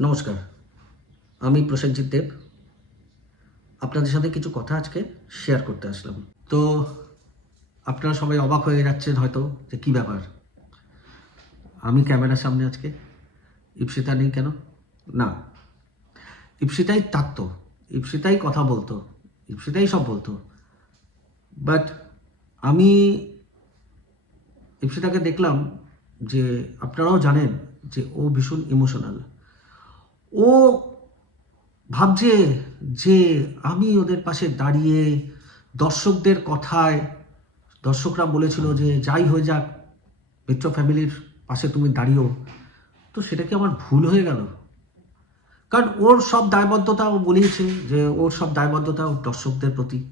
নমস্কার, আমি প্রসেনজিৎ দেব। আপনাদের সাথে কিছু কথা আজকে শেয়ার করতে আসলাম। তো আপনারা সবাই অবাক হয়ে যাচ্ছেন হয়তো যে কী ব্যাপার। আমি ক্যামেরার সামনে আজকে ইপসিতা নেই কেন? না। ইপসিতাই থাকতো ইপসিতাই কথা বলতো, ইপসিতাই সব বলতো। বাট আমি ইপসিতাকে দেখলাম যে আপনারাও জানেন যে ও ভীষণ ইমোশনাল ও ভাবছে যে আমি ওদের পাশে দাঁড়িয়ে দর্শকদের কথায়, দর্শকরা বলেছিল যে, যাই হয়ে যাক, মিত্র ফ্যামিলির পাশে তুমি দাঁড়িয়েও। তো সেটা কি আমার ভুল হয়ে গেল? কারণ ওর সব দায়বদ্ধতা ও বলিয়েছে যে, ওর সব দায়বদ্ধতা ওর দর্শকদের প্রতি।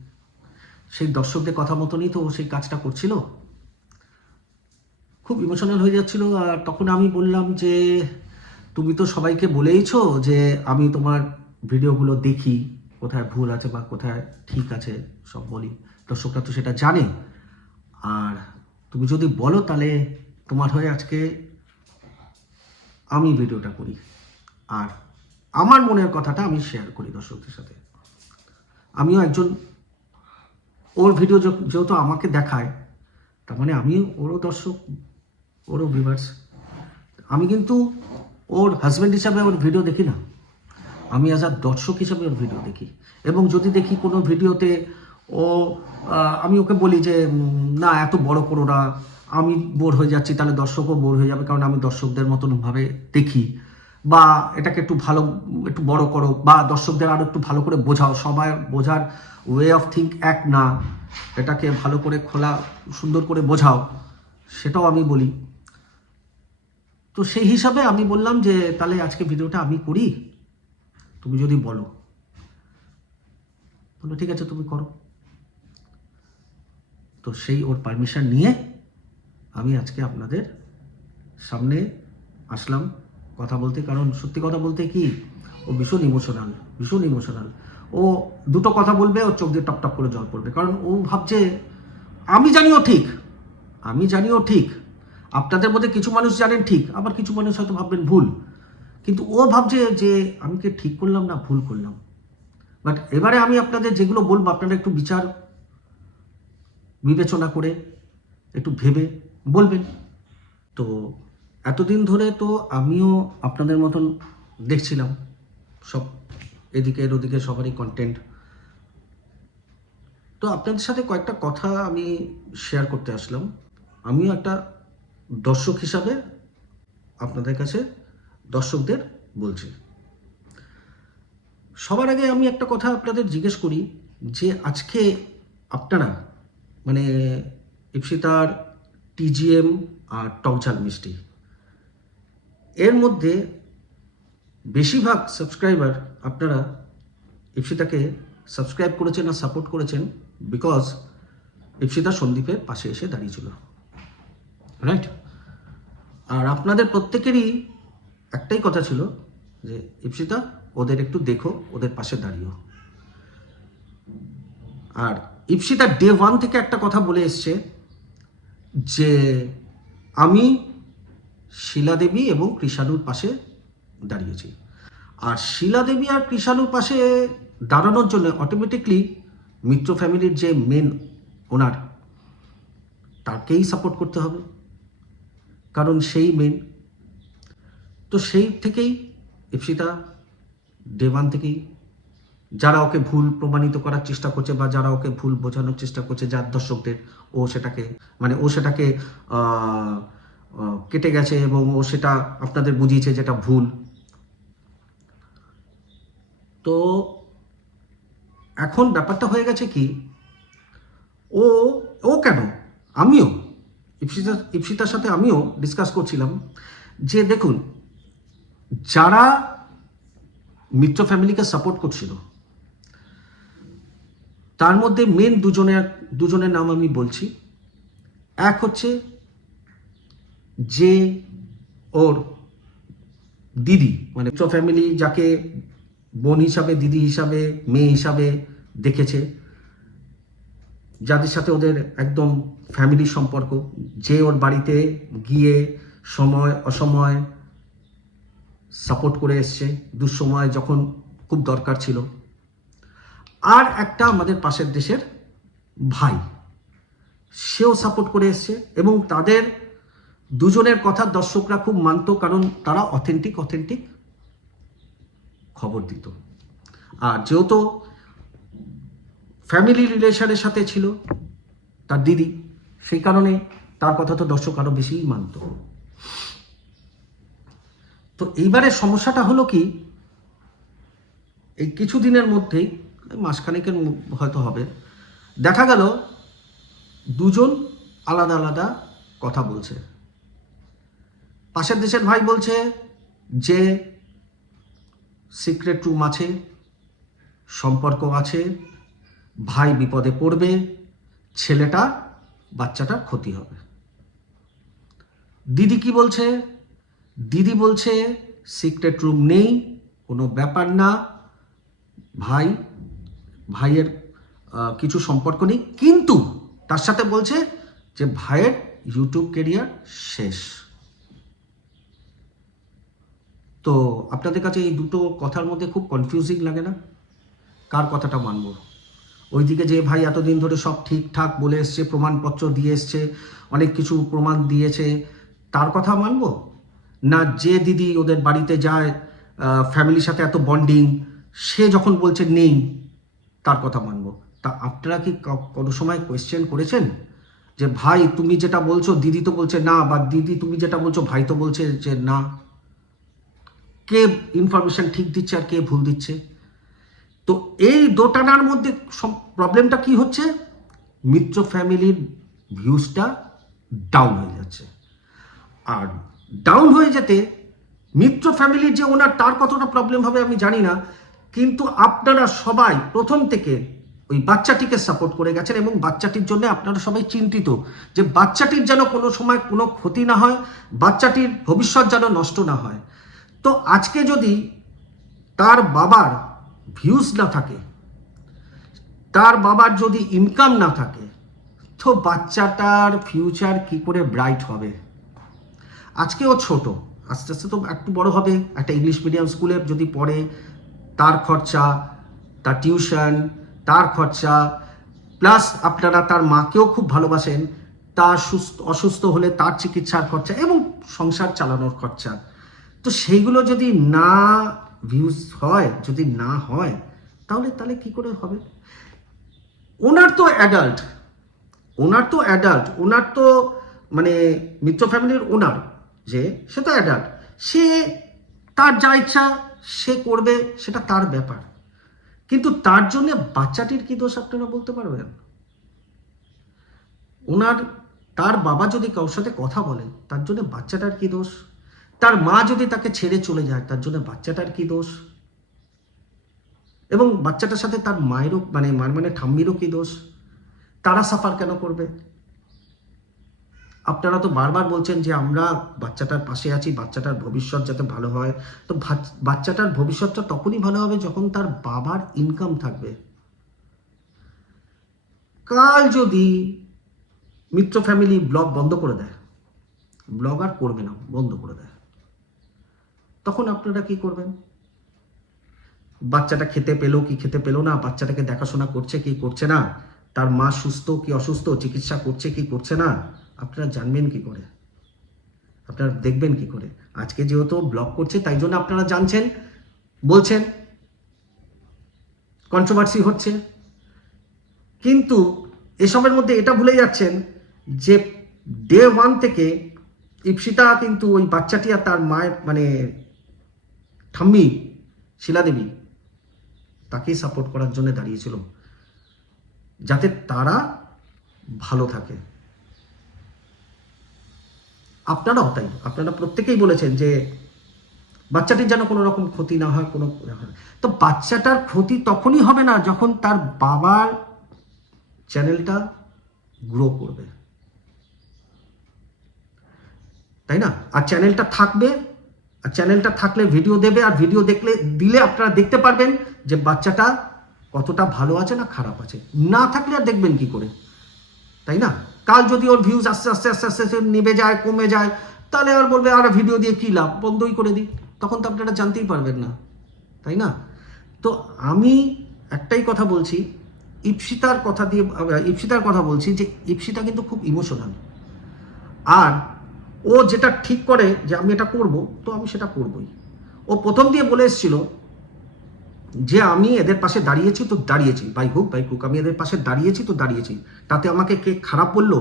সেই দর্শকদের কথা মতনই তো ও সেই কাজটা করছিল। খুব ইমোশনাল হয়ে যাচ্ছিল আর তখন আমি বললাম যে তুমি তো সবাইকে বলেইছো যে আমি তোমার ভিডিওগুলো দেখি, কোথায় ভুল আছে বা কোথায় ঠিক আছে, সব বলি। দর্শকরা তো সেটা জানে। আর তুমি যদি বলো তাহলে তোমার হয়ে আজকে আমি ভিডিওটা করি। আর আমার মনের কথাটা আমি শেয়ার করি দর্শকদের সাথে। আমিও একজন, ওর ভিডিও যেহেতু আমাকে দেখায়, তার মানে আমি ওরও দর্শক, ওরও ভিভার্স আমি কিন্তু ওর হাজব্যান্ড হিসাবে ওর ভিডিও দেখি না। আমি অ্যাজ আ দর্শক হিসাবে ওর ভিডিও দেখি। এবং যদি দেখি কোনো ভিডিওতে ও আমি ওকে বলি যে না, এত বড় করো না। আমি বোর হয়ে যাচ্ছি, তাহলে দর্শকও বোর হয়ে যাবে, কারণ আমি দর্শকদের মতন ভাবে দেখি। বা এটাকে একটু ভালো, একটু বড় করো, বা দর্শকদের আরও একটু ভালো করে বোঝাও। সবাই বোঝার ওয়ে অফ থিঙ্ক এক না। এটাকে ভালো করে খোলা, সুন্দর করে বোঝাও। সেটাও আমি বলি। তো সেই হিসাবে আমি বললাম যে, তাহলে আজকে ভিডিওটা আমি করি। তুমি যদি বলো। বলল, ঠিক আছে, তুমি করো। তো সেই ওর পারমিশন নিয়ে আমি আজকে আপনাদের সামনে আসলাম কথা বলতে। কারণ সত্যি কথা বলতে কি, ও ভীষণ ইমোশনাল ভীষণ ইমোশনাল ও দুটো কথা বলবে, ওর চোখ দিয়ে টপ টপ করে জল পড়বে। কারণ ও ভাবছে, আমি জানিও ঠিক, আমি জানিও ঠিক। আপনাদের মধ্যে কিছু মানুষ জানেন ঠিক, আবার কিছু মানুষ হয়তো ভাববেন ভুল। কিন্তু ও ভাবছে যে, আমি কি ঠিক করলাম না ভুল করলাম? বাট এবারে আমি আপনাদের যেগুলো বলব, আপনারা একটু বিচার, বিবেচনা করে, একটু ভেবে বলবেন। তো এতদিন ধরে তো আমিও আপনাদের মতন দেখছিলাম, সব এদিকের ওদিকে সবারই কন্টেন্ট তো আপনাদের সাথে কয়েকটা কথা আমি শেয়ার করতে আসলাম। আমিও একটা দর্শক হিসাবে আপনাদের কাছে দর্শকদের বলছি। সবার আগে আমি একটা কথা আপনাদের জিজ্ঞেস করি যে আজকে আপনারা মানে ইপসিতার টিজিএম আর টকঝাল মিষ্টি, এর মধ্যে বেশিরভাগ সাবস্ক্রাইবার আপনারা ইপসিতাকে সাবস্ক্রাইব করেছেন আর সাপোর্ট করেছেন বিকজ ইপসিতা সন্দীপের পাশে এসে দাঁড়িয়েছিল। রাইট আর আপনাদের প্রত্যেকেরই একটাই কথা ছিল যে, ইপসিতা, ওদের একটু দেখো, ওদের পাশে দাঁড়িয়েও। আর ইপসিতা ডে ওয়ান থেকে একটা কথা বলে এসছে যে, আমি শিলা দেবী এবং কৃষাণুর পাশে দাঁড়িয়েছি। আর শিলা দেবী আর কৃষাণুর পাশে দাঁড়ানোর জন্য অটোমেটিকলি মিত্র ফ্যামিলির যে মেন ওনার তাকেই সাপোর্ট করতে হবে। কারণ সেই মেন তো সেই থেকেই ইপসিতা ওয়ান থেকেই যারা ওকে ভুল প্রমাণিত করার চেষ্টা করছে বা যারা ওকে ভুল বোঝানোর চেষ্টা করছে যার দর্শকদের, ও সেটাকে মানে ও সেটাকে কেটে গেছে এবং ও সেটা আপনাদের বুঝিয়েছে যেটা ভুল। তো এখন ব্যাপারটা হয়ে গেছে কি, ও ও কেন? আমিও। ইপসিতা ইপসিতার সাথে আমিও ডিসকাস করছিলাম যে দেখুন, যারা মিত্র ফ্যামিলিকে সাপোর্ট করছিল, তার মধ্যে মেন দুজনের দুজনের নাম আমি বলছি। এক হচ্ছে যে ওর দিদি মানে মিত্র ফ্যামিলি যাকে বোন হিসাবে, দিদি হিসাবে, মেয়ে হিসাবে দেখেছে যাদের সাথে ওদের একদম ফ্যামিলি সম্পর্ক, যে ওর বাড়িতে গিয়ে সময়, অসময় সাপোর্ট করে এসছে, দুঃসময় যখন খুব দরকার ছিল। আর একটা আমাদের পাশের দেশের ভাই, সেও সাপোর্ট করে এসছে এবং তাদের দুজনের কথা দর্শকরা খুব মানত কারণ তারা অথেন্টিক অথেন্টিক খবর দিত। আর যেহেতু ফ্যামিলি রিলেশনের সাথে ছিল তার দিদি। সেই কারণে তার কথা তো দর্শক আরও বেশিই মানত। তো এইবারের সমস্যাটা হলো কি, এই কিছুদিনের মধ্যেই, মাসখানেকের হয়তো হবে, দেখা গেল দুজন আলাদা আলাদা কথা বলছে। পাশের দেশের ভাই বলছে যে সিক্রেট রুম আছে, সম্পর্ক আছে ভাই বিপদে পড়বে, ছেলেটা বাচ্চাটার ক্ষতি হবে। দিদি কি বলছে? দিদি বলছে সিক্রেট রুম নেই, কোনো ব্যাপার না। ভাই, ভাইয়ের কিছু সম্পর্ক নেই, কিন্তু তার সাথে বলছে যে ভাইয়ের ইউটিউব কেরিয়ার শেষ। তো আপনাদের কাছে এই দুটো কথার মধ্যে খুব কনফিউজিং লাগে না? কার কথাটা মানব? ওইদিকে যে ভাই এতদিন ধরে সব ঠিকঠাক বলে এসছে, প্রমাণপত্র দিয়ে এসছে, অনেক কিছু প্রমাণ দিয়েছে, তার কথা মানব? না যে দিদি ওদের বাড়িতে যায় ফ্যামিলির সাথে এত বন্ডিং সে যখন বলছে নেই, তার কথা মানব। তা আপনারা কি কোনো সময় কোয়েশ্চেন করেছেন? যে ভাই তুমি যেটা বলছো, দিদি তো বলছে না, বা দিদি তুমি যেটা বলছো, ভাই তো বলছে যে না। কে ইনফরমেশন ঠিক দিচ্ছে আর কে ভুল দিচ্ছে? তো এই দোটানার মধ্যে সব প্রবলেমটা কি হচ্ছে? মিত্র ফ্যামিলির ভিউজটা ডাউন হয়ে যাচ্ছে। আর ডাউন হয়ে যেতে মিত্র ফ্যামিলির যে ওনার তার কতটা প্রবলেম হবে আমি জানি না, কিন্তু আপনারা সবাই প্রথম থেকে ওই বাচ্চাটিকে সাপোর্ট করে গেছেন এবং বাচ্চাটির জন্য আপনারা সবাই চিন্তিত যে বাচ্চাটির যেন কোনো সময় কোনো ক্ষতি না হয়, বাচ্চাটির ভবিষ্যৎ যেন নষ্ট না হয়। তো আজকে যদি তার বাবার ভিউজ না থাকে, তার বাবার যদি ইনকাম না থাকে, তো বাচ্চাটার ফিউচার কি করে ব্রাইট হবে? আজকে ও ছোট, আস্তে আস্তে তো একটু বড় হবে, একটা ইংলিশ মিডিয়াম স্কুলে যদি পড়ে, তার খরচা, তার টিউশন তার খরচা প্লাস আপনারা তার মাকেও খুব ভালোবাসেন, তার সুস্থ, অসুস্থ হলে তার চিকিৎসার খরচা এবং সংসার চালানোর খরচা। তো সেইগুলো যদি না ভিউজ হয়, যদি না হয়, তাহলে তাহলে কি করে হবে? ওনার তো অ্যাডাল্ট ওনার তো অ্যাডাল্ট ওনার তো মানে মিত্র ফ্যামিলির ওনার যে, সে তো অ্যাডাল্ট সে তার যা ইচ্ছা, সে করবে, সেটা তার ব্যাপার। কিন্তু তার জন্য বাচ্চাটির কি দোষ আপনারা বলতে পারবেন? ওনার, তার বাবা যদি কারোর সাথে কথা বলে, তার জন্য বাচ্চাটার কি দোষ? তার মা যদি তাকে ছেড়ে চলে যায়, তার জন্য বাচ্চাটার কি দোষ? এবং বাচ্চাটার সাথে তার মায়েরও মানে মার মানে ঠাম্মিরও কি দোষ? তারা সাফার কেন করবে? আপনারা তো বারবার বলছেন যে আমরা বাচ্চাটার পাশে আছি, বাচ্চাটার ভবিষ্যৎ যাতে ভালো হয়। তো বাচ্চাটার ভবিষ্যৎটা তখনই ভালো হবে যখন তার বাবার ইনকাম থাকবে। কাল যদি মিত্র ফ্যামিলি ব্লগ বন্ধ করে দেয় ব্লগ আর করবে না, বন্ধ করে দেয়। তখন আপনারা কি করবেন? বাচ্চাটা খেতে পেল কি খেতে পেল না? বাচ্চাটাকে দেখাশোনা করছে কি করছে না? তার মা সুস্থ কি অসুস্থ? চিকিৎসা করছে কি করছে না? আপনারা জানবেন কি করে? আপনারা দেখবেন কি করে? আজকে যেহেতু ব্লগ করছে, তাই জন্য আপনারা জানছেন, বলছেন। কন্ট্রোভার্সি হচ্ছে। কিন্তু এসবের মধ্যে এটা ভুলে যাচ্ছেন যে ডে ওয়ান থেকে ইপসিতা কিন্তু ওই বাচ্চাটি আর তার মায়ের মানে ঠাম্মি শিলাদেবী, তাকেই সাপোর্ট করার জন্য দাঁড়িয়েছিল। যাতে তারা ভালো থাকে। আপনারাও তাই, আপনারা প্রত্যেকেই বলেছেন যে বাচ্চাটির যেন কোনো রকম ক্ষতি না হয়, কোনো তো বাচ্চাটার ক্ষতি তখনই হবে না যখন তার বাবার চ্যানেলটা গ্রো করবে। তাই না? আর চ্যানেলটা থাকবে আর চ্যানেলটা থাকলে ভিডিও দেবে, আর ভিডিও দেখলে, দিলে আপনারা দেখতে পারবেন যে বাচ্চাটা কতটা ভালো আছে না খারাপ আছে। না থাকলে আর দেখবেন কি করে? তাই না? কাল যদি ওর ভিউজ আস্তে আস্তে আস্তে আস্তে নেমে যায়, কমে যায়, তাহলে আর বলবে, আর ভিডিও দিয়ে কী লাভ? বন্ধই করে দিই। তখন তো আপনারা জানতেই পারবেন না। তাই না? তো আমি একটাই কথা বলছি, ইপসিতার কথা দিয়ে ইপসিতার কথা বলছি যে, ইপসিতা কিন্তু খুব ইমোশনাল আর ও যেটা ঠিক করে যে আমি এটা করব, তো আমি সেটা করবই। ও প্রথম দিয়ে বলে এসেছিল যে আমি এদের পাশে দাঁড়িয়েছি, তো দাঁড়িয়েছি। বাই হুক বাই হুক আমি এদের পাশে দাঁড়িয়েছি, তো দাঁড়িয়েছি। তাতে আমাকে কে খারাপ বলল,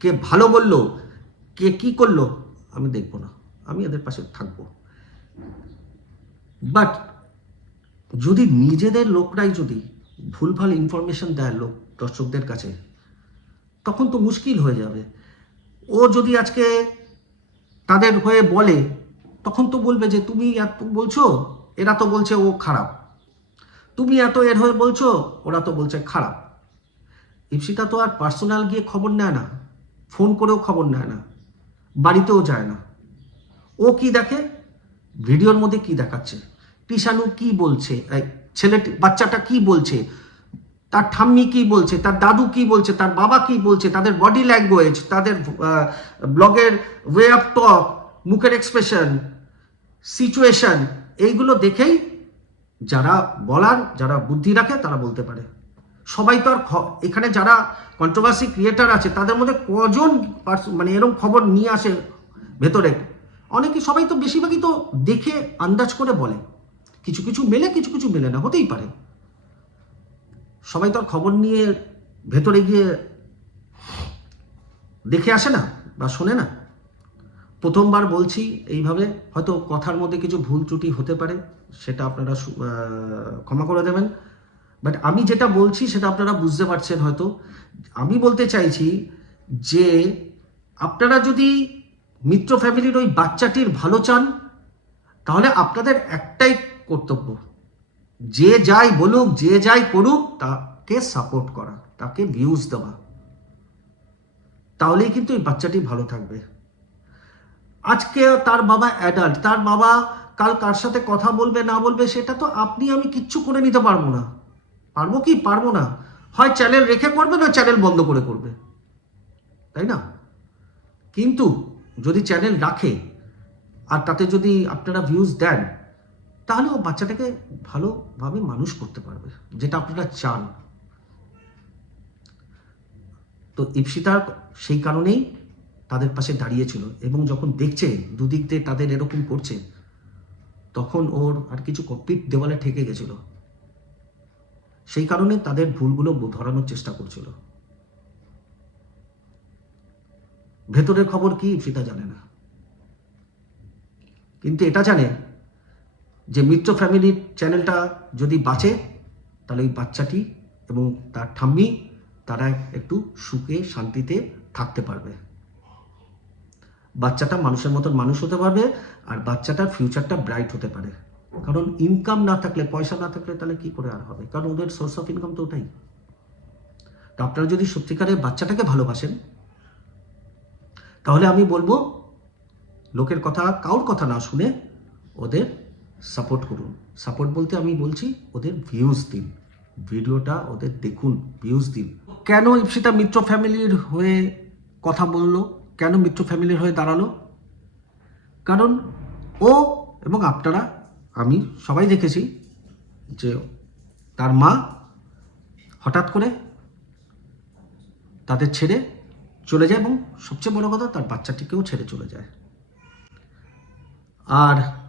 কে ভালো বলল, কে কি করল, আমি দেখব না। আমি এদের পাশে থাকব। বাট যদি নিজেদের লোকরাই যদি ভুলভাল ইনফরমেশন দেয় লোক, দর্শকদের কাছে, তখন তো মুশকিল হয়ে যাবে। ও যদি আজকে তাদের হয়ে বলে, তখন তো বলবে যে, তুমি এত বলছো, এরা তো বলছে ও খারাপ। তুমি এত এর হয়ে বলছো, ওরা তো বলছে খারাপ। ইপসিতা তো আর পার্সোনাল গিয়ে খবর নেয় না, ফোন করেও খবর নেয় না, বাড়িতেও যায় না। ও কি দেখে? ভিডিওর মধ্যে কি দেখাচ্ছে? টিশানু কি বলছে? ছেলেটি, বাচ্চাটা কি বলছে? তার ঠাম্মি কি বলছে, তার দাদু কি বলছে, তার বাবা কি বলছে, তাদের বডি ল্যাঙ্গুয়েজ তাদের ব্লগের ওয়ে অফ টক মুখের এক্সপ্রেশন সিচুয়েশন এইগুলো দেখেই যারা বলার, যারা বুদ্ধি রাখে তারা বলতে পারে। সবাই তো আর এখানে যারা কন্ট্রোভার্সি ক্রিয়েটার আছে, তাদের মধ্যে কজন মানে এরকম খবর নিয়ে আসে ভেতরে? অনেকে সবাই তো বেশিরভাগই তো দেখে, আন্দাজ করে বলে। কিছু কিছু মেলে, কিছু কিছু মেলে না, হতেই পারে। সবাই তো আর খবর নিয়ে ভেতরে গিয়ে দেখে আসে না বা শোনে না। প্রথমবার বলছি এইভাবে, হয়তো কথার মধ্যে কিছু ভুল ত্রুটি হতে পারে, সেটা আপনারা ক্ষমা করে দেবেন। বাট আমি যেটা বলছি সেটা আপনারা বুঝতে পারছেন হয়তো। আমি বলতে চাইছি যে, আপনারা যদি মিত্র ফ্যামিলির ওই বাচ্চাটির ভালো চান, তাহলে আপনাদের একটাই কর্তব্য যে যাই বলুক, যে যাই করুক তাকে সাপোর্ট করা, তাকে ভিউজ দেওয়া। তাহলেই কিন্তু এই বাচ্চাটি ভালো থাকবে। আজকে তার বাবা অ্যাডাল্ট তার বাবা কাল কার সাথে কথা বলবে, না বলবে, সেটা তো আপনি, আমি কিচ্ছু করে নিতে পারব না। পারব কি? পারব না। হয় চ্যানেল রেখে করবে, না চ্যানেল বন্ধ করে করবে। তাই না? কিন্তু যদি চ্যানেল রাখে, আর তাতে যদি আপনারা ভিউজ দেন তাহলে ও বাচ্চাটাকে ভালোভাবে মানুষ করতে পারবে, যেটা আপনারা চান। তো ইপসিতার সেই কারণেই তাদের পাশে দাঁড়িয়েছিল এবং যখন দেখছে দুদিক দিয়ে তাদের এরকম করছে, তখন ওর আর কিছু ক- পিঠ দেওয়ালে ঠেকে গেছিল। সেই কারণে তাদের ভুলগুলো ধরানোর চেষ্টা করছিল। ভেতরের খবর কি ইপসিতা জানে না। কিন্তু এটা জানে যে মিত্র ফ্যামিলির চ্যানেলটা যদি বাঁচে, তাহলে ওই বাচ্চাটি এবং তার ঠাম্মি, তারা একটু সুখে, শান্তিতে থাকতে পারবে। বাচ্চাটা মানুষের মতন মানুষ হতে পারবে আর বাচ্চাটার ফিউচারটা ব্রাইট হতে পারে। কারণ ইনকাম না থাকলে, পয়সা না থাকলে তাহলে কি করে আর হবে? কারণ ওদের সোর্স অফ ইনকাম তো ওটাই। তো আপনারা যদি সত্যিকারে বাচ্চাটাকে ভালোবাসেন, তাহলে আমি বলব, লোকের কথা কাউর কথা না শুনে ওদের সাপোর্ট করুন। সাপোর্ট বলতে আমি বলছি ওদের ভিউজ দিন। ভিডিওটা ওদের দেখুন ভিউজ দিন। কেন ইপসিতা মিত্র ফ্যামিলির হয়ে কথা বলল? কেন মিত্র ফ্যামিলির হয়ে দাঁড়াল? কারণ ও এবং আপনারা, আমি সবাই দেখেছি যে তার মা হঠাৎ করে তাদের ছেড়ে চলে যায় এবং সবচেয়ে বড় কথা, তার বাচ্চাটিকেও ছেড়ে চলে যায়। আর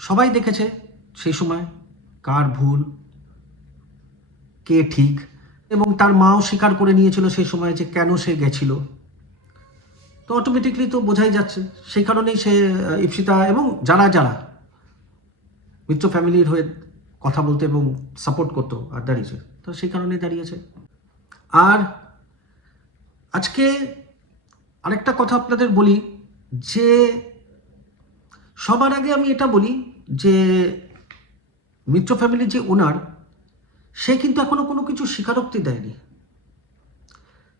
সবাই দেখেছে সেই সময় কার ভুল, কে ঠিক, এবং তার মাও স্বীকার করে নিয়েছিল সেই সময় যে কেন সে গেছিল। তো অটোমেটিকলি তো বোঝাই যাচ্ছে। সেই কারণেই সে ইপসিতা এবং যারা যারা মিত্র ফ্যামিলির হয়ে কথা বলতে এবং সাপোর্ট করতো আর দাঁড়িয়েছে। তো সেই কারণেই দাঁড়িয়েছে। আর আজকে আরেকটা কথা আপনাদের বলি যে সবার আগে আমি এটা বলি যে মিত্র ফ্যামিলির যে ওনার সে কিন্তু এখনও কোনো কিছু স্বীকারোক্তি দেয়নি।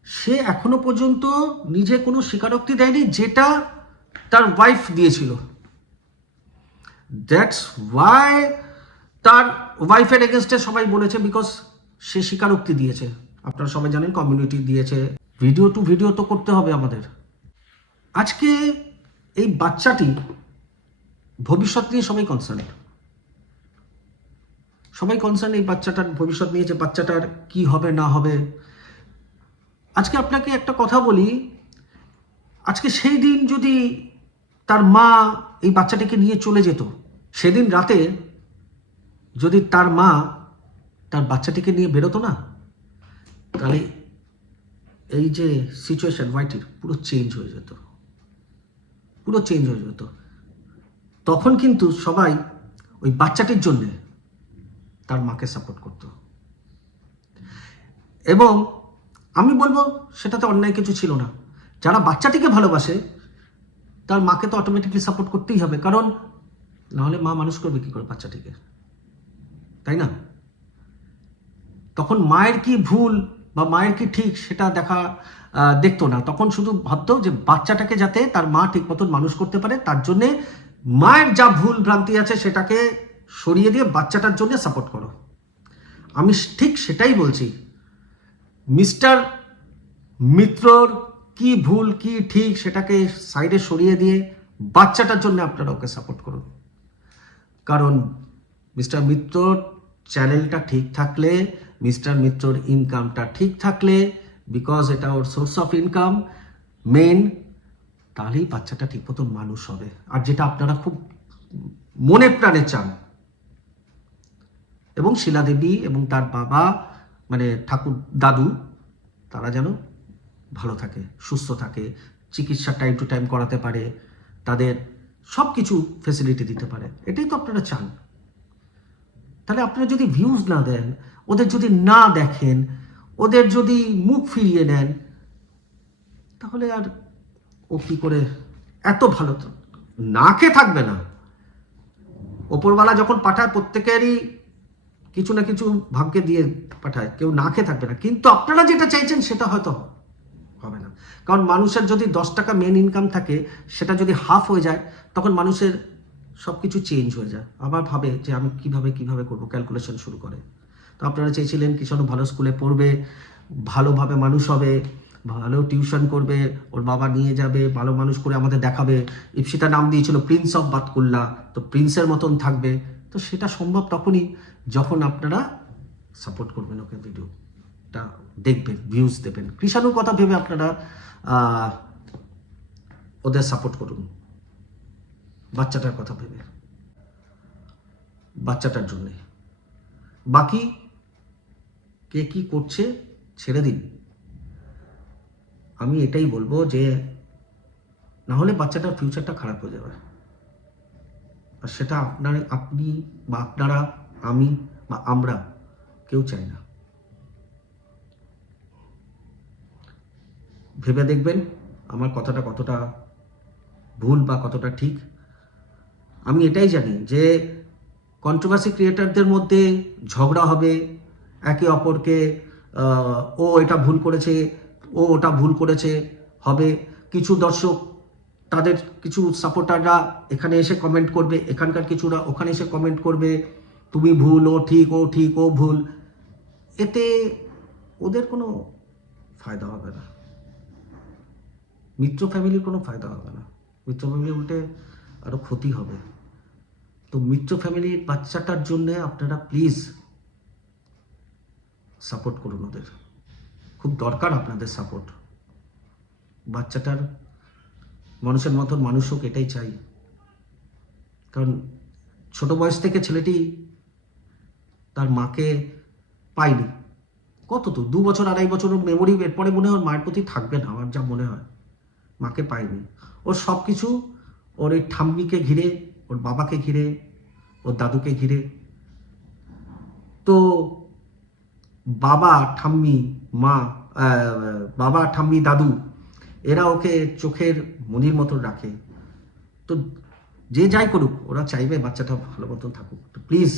সে এখনও পর্যন্ত নিজে কোনো স্বীকারোক্তি দেয়নি যেটা তার ওয়াইফ দিয়েছিল। দ্যাটস ওয়াই তার ওয়াইফের এগেনস্টে সবাই বলেছে বিকজ সে স্বীকারোক্তি দিয়েছে। আপনারা সবাই জানেন কমিউনিটি দিয়েছে। ভিডিও টু ভিডিও তো করতে হবে আমাদের। আজকে এই বাচ্চাটি ভবিষ্যৎ নিয়ে সবাই কনসার্ন সবাই কনসার্ন এই বাচ্চাটার ভবিষ্যৎ নিয়ে যে বাচ্চাটার কি হবে, না হবে। আজকে আপনাকে একটা কথা বলি, আজকে সেই দিন যদি তার মা এই বাচ্চাটিকে নিয়ে চলে যেত, সেদিন রাতে যদি তার মা তার বাচ্চাটিকে নিয়ে বেরোতো না, তাহলে এই যে সিচুয়েশন ওয়াইটির পুরো চেঞ্জ হয়ে যেত। পুরো চেঞ্জ হয়ে যেত। তখন কিন্তু সবাই ওই বাচ্চাটির জন্যে তার মাকে সাপোর্ট করত। এবং আমি বলব সেটাতে অন্যায় কিছু ছিল না। যারা বাচ্চাটিকে ভালোবাসে, তার মাকে তো অটোমেটিকলি সাপোর্ট করতেই হবে। কারণ নাহলে মা মানুষ করবে কি করে বাচ্চাটিকে? তাই না? তখন মায়ের কি ভুল বা মায়ের কি ঠিক সেটা দেখা দেখতো না। তখন শুধু ভাবতো যে বাচ্চাটাকে যাতে তার মা ঠিক মতন মানুষ করতে পারে, তার জন্যে মায়ের যা ভুল ভ্রান্তি আছে সেটাকে সরিয়ে দিয়ে বাচ্চাটার জন্য সাপোর্ট করো। আমি ঠিক সেটাই বলছি। মিস্টার মিত্রর কি ভুল, কি ঠিক সেটাকে সাইডে সরিয়ে দিয়ে বাচ্চাটার জন্য আপনারা ওকে সাপোর্ট করুন। কারণ মিস্টার মিত্রর চ্যানেলটা ঠিক থাকলে, মিস্টার মিত্রর ইনকামটা ঠিক থাকলে বিকজ এটা ওর সোর্স অফ ইনকাম মেন তাহলেই বাচ্চাটা ঠিক মতন মানুষ হবে। আর যেটা আপনারা খুব মনে প্রাণে চান। এবং শিলা দেবী এবং তার বাবা মানে ঠাকুর দাদু, তারা যেন ভালো থাকে, সুস্থ থাকে, চিকিৎসা টাইম টু টাইম করাতে পারে, তাদের সব কিছু ফেসিলিটি দিতে পারে। এটাই তো আপনারা চান। তাহলে আপনারা যদি ভিউজ না দেন, ওদের যদি না দেখেন, ওদের যদি মুখ ফিরিয়ে নেন, তাহলে আর ও কি করে এত ভালো তো? না খেয়ে থাকবে না। ওপরওয়ালা যখন পাঠায়, প্রত্যেকেরই কিছু না কিছু ভাগ্যে দিয়ে পাঠায়। কেউ না খেয়ে থাকবে না। কিন্তু আপনারা যেটা চাইছেন, সেটা হয়তো হবে না। কারণ মানুষের যদি দশ টাকা মেন ইনকাম থাকে, সেটা যদি হাফ হয়ে যায়, তখন মানুষের সব কিছু চেঞ্জ হয়ে যায়। আবার ভাবে যে আমি কীভাবে কীভাবে করব ক্যালকুলেশন শুরু করে। তো আপনারা চেয়েছিলেন কিষণ ভালো স্কুলে পড়বে, ভালোভাবে মানুষ হবে। ভালো টিউশন করবে, ওর বাবা নিয়ে যাবে, ভালো মানুষ করে আমাদের দেখাবে। ইপসিতা নাম দিয়েছিল প্রিন্স অফ বাতকুল্লা। তো প্রিন্সের মতন থাকবে। তো সেটা সম্ভব তখনই যখন আপনারা সাপোর্ট করবেন ওকে ভিডিওটা দেখবেন ভিউজ দেবেন। কৃষাণুর কথা ভেবে আপনারা ওদের সাপোর্ট করুন। বাচ্চাটার কথা ভেবে। বাচ্চাটার জন্যে। বাকি কে কি করছে, ছেড়ে দিন। আমি এটাই বলব যে, না হলে বাচ্চাটার ফিউচারটা খারাপ হয়ে যাবে। আর সেটা আপনার, আপনি বা আপনারা, আমি বা আমরা কেউ চাই না। ভেবে দেখবেন আমার কথাটা কতটা ভুল বা কতটা ঠিক। আমি এটাই জানি যে কন্ট্রোভার্সি ক্রিয়েটারদের মধ্যে ঝগড়া হবে, একে অপরকে ও এটা ভুল করেছে ও ওটা ভুল করেছে, হবে। কিছু দর্শক, তাদের কিছু সাপোর্টাররা এখানে এসে কমেন্ট করবে, এখানকার কিছুরা ওখানে এসে কমেন্ট করবে, তুমি ভুল, ও ঠিক ও ঠিক, ও ভুল। এতে ওদের কোনো ফায়দা হবে না। মিত্র ফ্যামিলির কোনো ফায়দা হবে না। মিত্র ফ্যামিলি উল্টে আরও ক্ষতি হবে। তো মিত্র ফ্যামিলির বাচ্চাটার জন্যে আপনারা প্লিজ সাপোর্ট করুন ওদের। খুব দরকার আপনাদের সাপোর্ট বাচ্চাটার মানুষের মতন মানুষ হোক এটাই চাই। কারণ ছোট বয়স থেকে ছেলেটি তার মাকে পায়নি। কত তো? দু বছর, আড়াই বছর ওর মেমোরি এরপরে মনে হয় মায়ের প্রতি থাকবে না, আমার যা মনে হয়। মাকে পায়নি। ওর সব কিছু ওর এই ঠাম্মিকে ঘিরে, ওর বাবাকে ঘিরে, ওর দাদুকে ঘিরে। তো বাবা, ঠাম্মি, মা বাবা, ঠাম্মি, দাদু, এরা ওকে চোখের মনির মতো রাখে। তো যে যাই করুক, ওরা চাইবে বাচ্চাটা ভালো মতন থাকুক। তো প্লিজ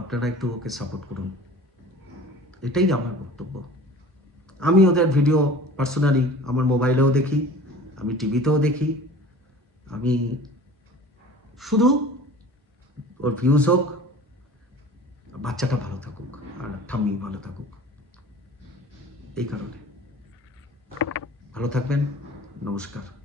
আপনারা একটু ওকে সাপোর্ট করুন। এটাই আমার বক্তব্য। আমি ওদের ভিডিও পার্সোনালি আমার মোবাইলেও দেখি, আমি টিভিতেও দেখি। আমি শুধু ওর ভিউজ হোক, বাচ্চাটা ভালো থাকুক। আর ঠাম্মি ভালো থাকুক। এই কারণে। ভালো থাকবেন। নমস্কার।